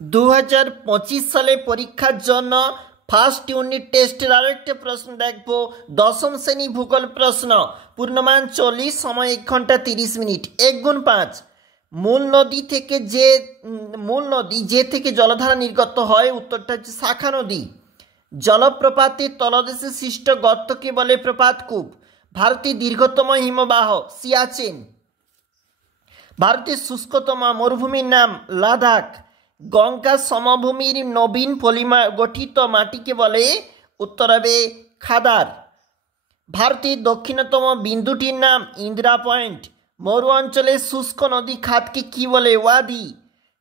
2025 সালে পরীক্ষার জন্য ফার্স্ট ইউনিট টেস্টের আরও একটা প্রশ্ন দেখবো। দশম শ্রেণী ভূগোল প্রশ্ন। পূর্ণমান 40, সময় 1 ঘন্টা 30 মিনিট। 1 গুণ 5। মূল নদী যে থেকে জলধারা নির্গত হয়, উত্তরটা হচ্ছে শাখা নদী। জলপ্রপাতের তলদেশে সৃষ্ট গর্তকে বলে প্রপাতকূপ। ভারতের দীর্ঘতম হিমবাহ সিয়াচেন। ভারতের শুষ্কতম মরুভূমির নাম লাদাখ। গঙ্গা সমভূমির নবীন পলিমা গঠিত মাটিকে বলে, উত্তর হবে খাদার। ভারতের দক্ষিণতম বিন্দুটির নাম ইন্দিরা পয়েন্ট। মরু অঞ্চলের শুষ্ক নদী খাতকে কি বলে, ওয়াদি।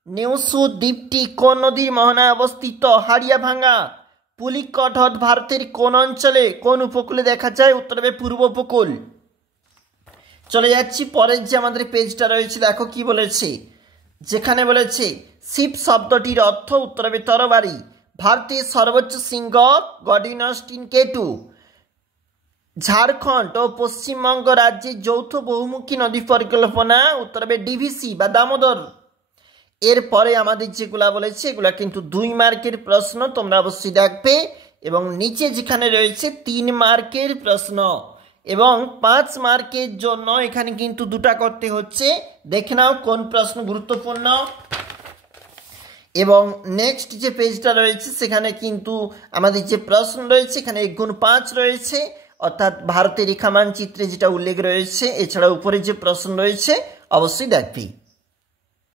নেউসু দ্বীপটি কোন নদীর মোহনায় অবস্থিত, হাড়িয়াভাঙ্গা। পুলিকট হ্রদ ভারতের কোন অঞ্চলে কোন উপকূলে দেখা যায়, উত্তর হবে পূর্ব উপকূল। চলে যাচ্ছি পরের যে আমাদের পেজটা রয়েছে, দেখো কি বলেছে। যেখানে বলেছে শিব শব্দটির অর্থ, উত্তর হবে তরবারি। ভারতের সর্বোচ্চ শৃঙ্গ গডিনস্টিন কেটু। ঝাড়খণ্ড ও পশ্চিমবঙ্গ রাজ্যের যৌথ বহুমুখী নদী পরিকল্পনা, উত্তর হবে ডিভিসি বা দামোদর। এরপরে আমাদের যেগুলা বলেছে এগুলা কিন্তু 2 মার্কের প্রশ্ন, তোমরা অবশ্যই দেখবে। এবং নিচে যেখানে রয়েছে 3 মার্কের প্রশ্ন এবং 5 মার্কের জন্য এখানে কিন্তু 2টা করতে হচ্ছে। দেখে নাও কোন প্রশ্ন গুরুত্বপূর্ণ। এবং নেক্সট যে পেজটা রয়েছে সেখানে কিন্তু আমাদের যে প্রশ্ন রয়েছে এখানে 1 গুণ 5 রয়েছে, অর্থাৎ ভারতের রেখা মানচিত্রে যেটা উল্লেখ রয়েছে। এছাড়া উপরে যে প্রশ্ন রয়েছে অবশ্যই দেখবি।